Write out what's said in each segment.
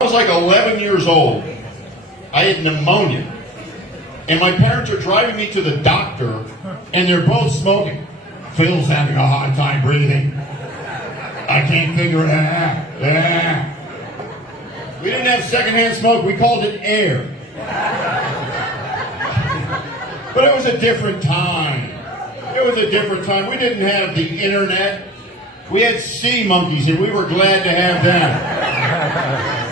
I was like 11 years old. I had pneumonia. And my parents are driving me to the doctor, and they're both smoking. Phil's having a hard time breathing. I can't figure it out. We didn't have secondhand smoke. We called it air. But it was a different time. It was a different time. We didn't have the internet. We had sea monkeys, and we were glad to have them.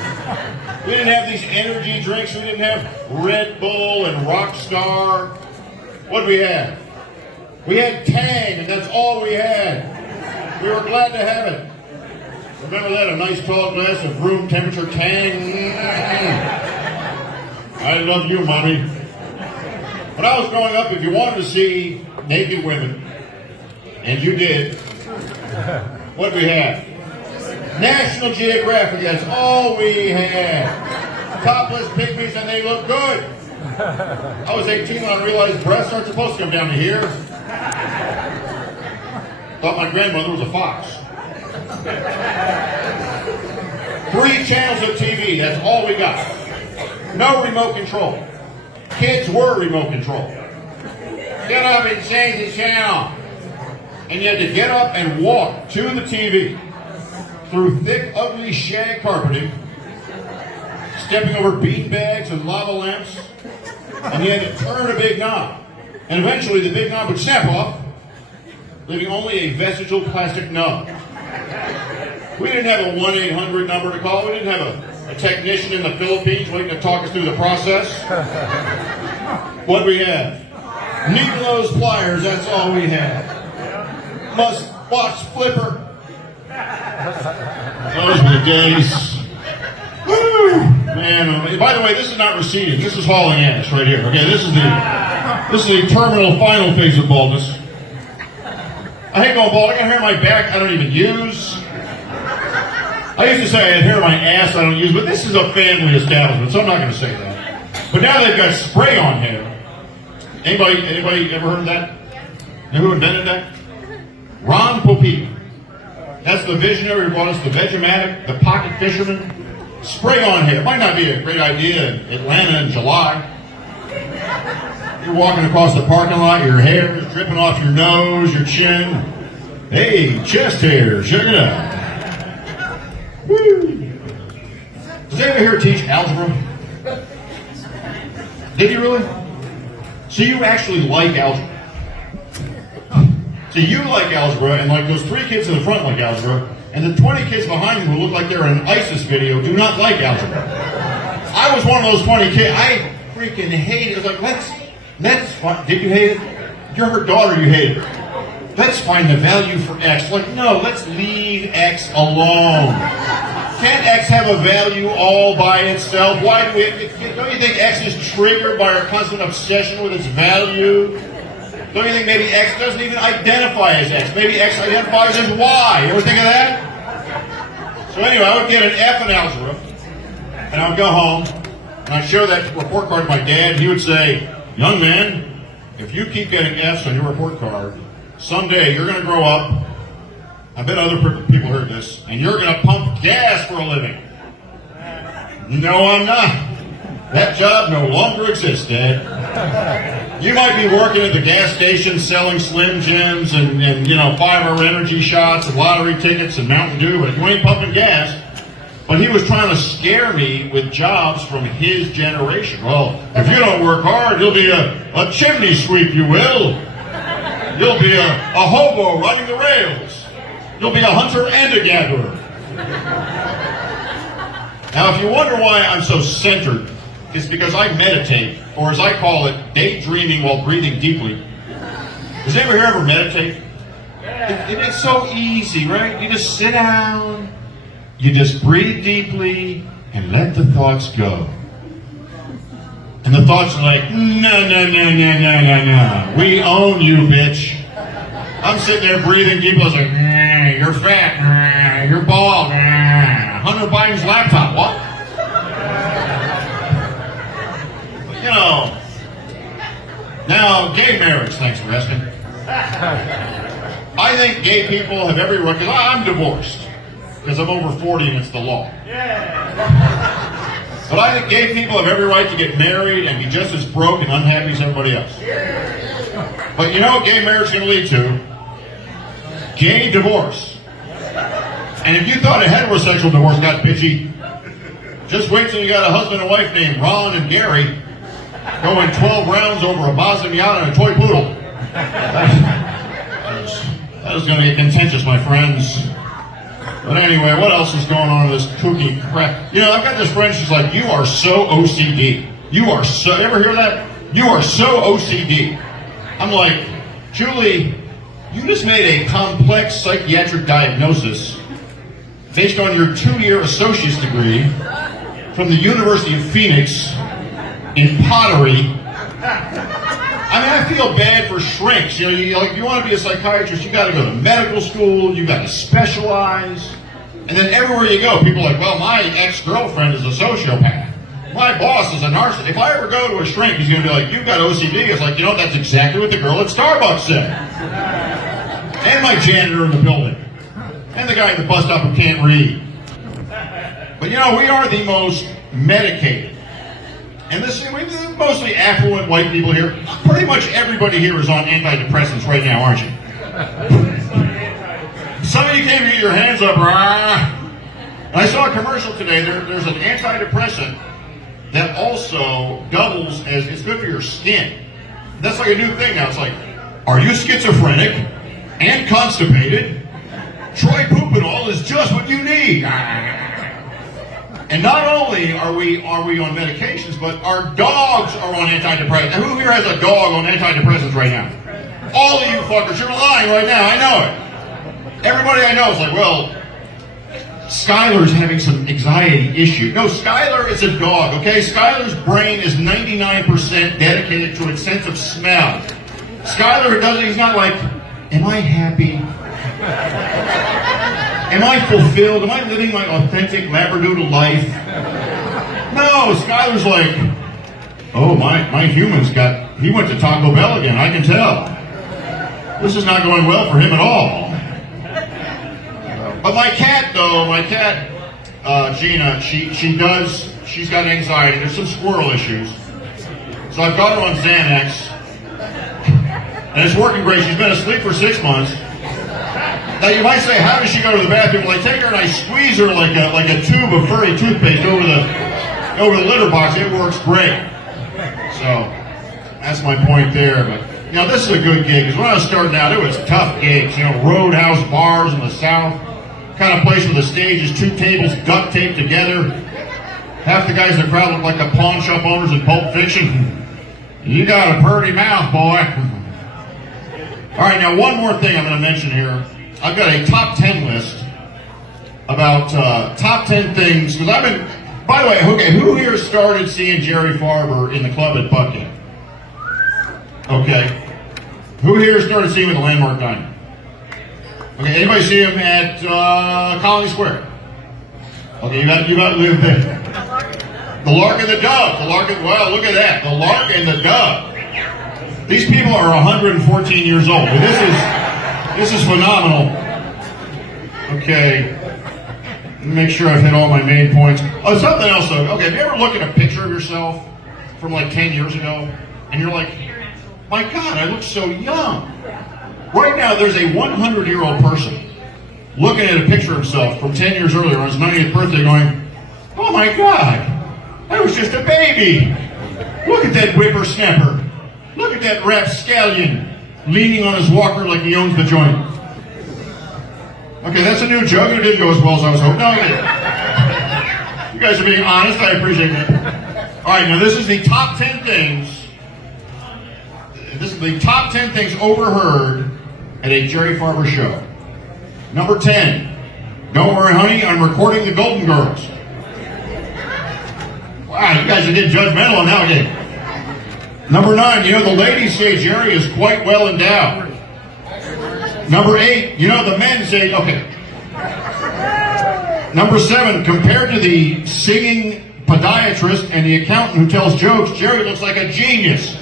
We didn't have these energy drinks. We didn't have Red Bull and Rockstar. What did we have? We had Tang, and that's all we had. We were glad to have it. Remember that? A nice tall glass of room temperature Tang. I love you, Mommy. When I was growing up, if you wanted to see naked women, and you did, what did we have? National Geographic, that's all we had. Topless pygmies, and they look good. I was 18 when I realized breasts aren't supposed to come down to here. Thought my grandmother was a fox. 3 channels of TV, that's all we got. No remote control. Kids were remote control. Get up and change the channel. And you had to get up and walk to the TV through thick, ugly shag carpeting, stepping over bean bags and lava lamps, and you had to turn a big knob. And eventually the big knob would snap off, leaving only a vestigial plastic nub. We didn't have a 1-800 number to call. We didn't have a technician in the Philippines waiting to talk us through the process. What did we have? Needle-nose pliers, that's all we had. Must watch Flipper. Those were the days. Woo! Man, by the way, this is not receding. This is hauling ass right here. Okay, this is the terminal final phase of baldness. I hate going bald. I got hair on my back I don't even use. I used to say I had hair on my ass I don't use, but this is a family establishment, so I'm not going to say that. But now they've got spray on hair. Anybody ever heard of that? You know who invented that? Ron Popeil. That's the visionary who brought us the Vegematic, the pocket fisherman. Spray on hair. Might not be a great idea in Atlanta in July. You're walking across the parking lot, your hair is dripping off your nose, your chin. Hey, chest hair, check it out. Woo! Does anyone here teach algebra? Did you really? So you actually like algebra? So you like algebra, and like those 3 kids in the front like algebra, and the 20 kids behind you who look like they're in an ISIS video do not like algebra. I was one of those 20 kids. I freaking hate it. I was like, let's find, did you hate it? You're her daughter, you hate it. Let's find the value for X. Like, no, let's leave X alone. Can't X have a value all by itself? Why do we, don't you think X is triggered by our constant obsession with its value? Don't you think maybe X doesn't even identify as X? Maybe X identifies as Y. You ever think of that? So anyway, I would get an F in algebra, and I would go home, and I'd show that report card to my dad, and he would say, young man, if you keep getting Fs on your report card, someday you're going to grow up, I bet other people heard this, and you're going to pump gas for a living. No, I'm not. That job no longer exists, Dad. You might be working at the gas station selling Slim Jims and 5-hour energy shots and lottery tickets and Mountain Dew, but you ain't pumping gas. But he was trying to scare me with jobs from his generation. Well, if you don't work hard, you'll be a chimney sweep, you will. You'll be a hobo running the rails. You'll be a hunter and a gatherer. Now, if you wonder why I'm so centered, it's because I meditate, or as I call it, daydreaming while breathing deeply. Does anyone here ever meditate? It's so easy, right? You just sit down, you just breathe deeply, and let the thoughts go. And the thoughts are like, no. We own you, bitch. I'm sitting there breathing deeply. I was like, you're fat, you're bald, Hunter Biden's laptop, what? Now, gay marriage, thanks for asking. I think gay people have every right, because I'm divorced, because I'm over 40 and it's the law. Yeah. But I think gay people have every right to get married and be just as broke and unhappy as everybody else. But you know what gay marriage is going to lead to? Gay divorce. And if you thought a heterosexual divorce got bitchy, just wait till you got a husband and wife named Ron and Gary going 12 rounds over a Boston Miata and a toy poodle. That was going to get contentious, my friends. But anyway, what else is going on in this kooky crap? You know, I've got this friend, she's like, you are so OCD. You are so, ever hear that? You are so OCD. I'm like, Julie, you just made a complex psychiatric diagnosis based on your 2-year associate's degree from the University of Phoenix in pottery. I mean, I feel bad for shrinks. You know, if you want to be a psychiatrist, you got to go to medical school, you got to specialize. And then everywhere you go, people are like, well, my ex-girlfriend is a sociopath. My boss is a narcissist. If I ever go to a shrink, he's going to be like, you've got OCD. It's like, you know, that's exactly what the girl at Starbucks said. And my janitor in the building. And the guy at the bus stop who can't read. But you know, we are the most medicated. And this is mostly affluent white people here. Pretty much everybody here is on antidepressants right now, aren't you? Some of you came to get your hands up. I saw a commercial today. There's an antidepressant that also doubles as, it's good for your skin. That's like a new thing now. It's like, are you schizophrenic and constipated? Troy Poopinol is just what you need. And not only are we on medications, but our dogs are on antidepressants. And who here has a dog on antidepressants right now? All of you fuckers, you're lying right now, I know it. Everybody I know is like, well, Skylar's having some anxiety issue. No, Skylar is a dog, okay? Skylar's brain is 99% dedicated to its sense of smell. Skylar he's not like, am I happy? Am I fulfilled? Am I living my authentic Labradoodle life? No, Skylar's like, oh, my human's he went to Taco Bell again, I can tell. This is not going well for him at all. But my cat, Gina, she's got anxiety. There's some squirrel issues. So I've got her on Xanax. And it's working great. She's been asleep for 6 months. Now you might say, how does she go to the bathroom? Well, I take her and I squeeze her like a tube of furry toothpaste over the litter box. It works great. So that's my point there. But you know, this is a good gig. Because when I was starting out, it was tough gigs. You know, roadhouse bars in the South, kind of place where the stage is 2 tables duct taped together. Half the guys in the crowd look like the pawn shop owners in Pulp Fiction. You got a purty mouth, boy. All right, now one more thing I'm going to mention here. I've got a top 10 list about top 10 things, because by the way, okay, who here started seeing Jerry Farber in the club at Buckhead? Okay. Who here started seeing him at the Landmark Diner? Okay, anybody see him at Colony Square? Okay, you got lived there. The Lark and the Dove. Wow, look at that. The Lark and the Dove. These people are 114 years old. This is phenomenal. Okay. Let me make sure I've hit all my main points. Oh, something else though. Okay, have you ever looked at a picture of yourself from like 10 years ago? And you're like, my God, I look so young. Right now, there's a 100-year-old person looking at a picture of himself from 10 years earlier on his 90th birthday going, oh my God, I was just a baby. Look at that whippersnapper. Look at that rapscallion leaning on his walker like he owns the joint. Okay, that's a new joke. It didn't go as well as I was hoping. No, it didn't. You guys are being honest. I appreciate that. All right, now this is the top 10 things. This is the top 10 things overheard at a Jerry Farber show. Number 10. Don't worry, honey, I'm recording the Golden Girls. Wow, you guys are getting judgmental on that again. Number 9, you know, the ladies say Jerry is quite well endowed. Number 8, you know, the men say, okay. Number 7, compared to the singing podiatrist and the accountant who tells jokes, Jerry looks like a genius.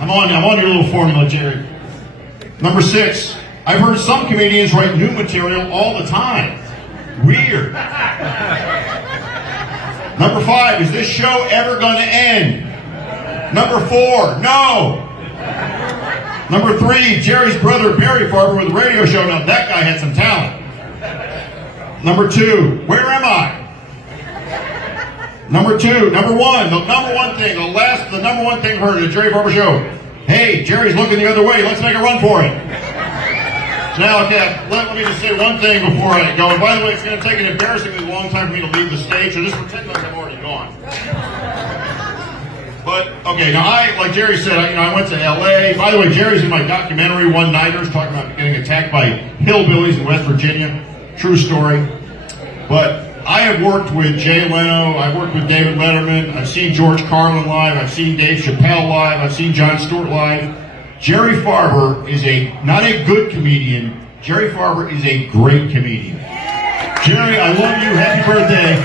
I'm on your little formula, Jerry. Number 6, I've heard some comedians write new material all the time. Weird. Number 5, is this show ever going to end? Number 4, no. Number 3, Jerry's brother Barry Farber with a radio show. Now that guy had some talent. Number 2, where am I? Number 1, the number one thing, the number one thing heard at the Jerry Farber show. Hey, Jerry's looking the other way. Let's make a run for it. Now, okay, let me just say one thing before I go. And by the way, it's going to take an embarrassingly long time for me to leave the stage, so just pretend like I'm already gone. But, okay, now like Jerry said, I went to LA. By the way, Jerry's in my documentary, One Nighters, talking about getting attacked by hillbillies in West Virginia. True story. But I have worked with Jay Leno, I've worked with David Letterman, I've seen George Carlin live, I've seen Dave Chappelle live, I've seen Jon Stewart live. Jerry Farber is not a good comedian, Jerry Farber is a great comedian. Jerry, I love you, happy birthday.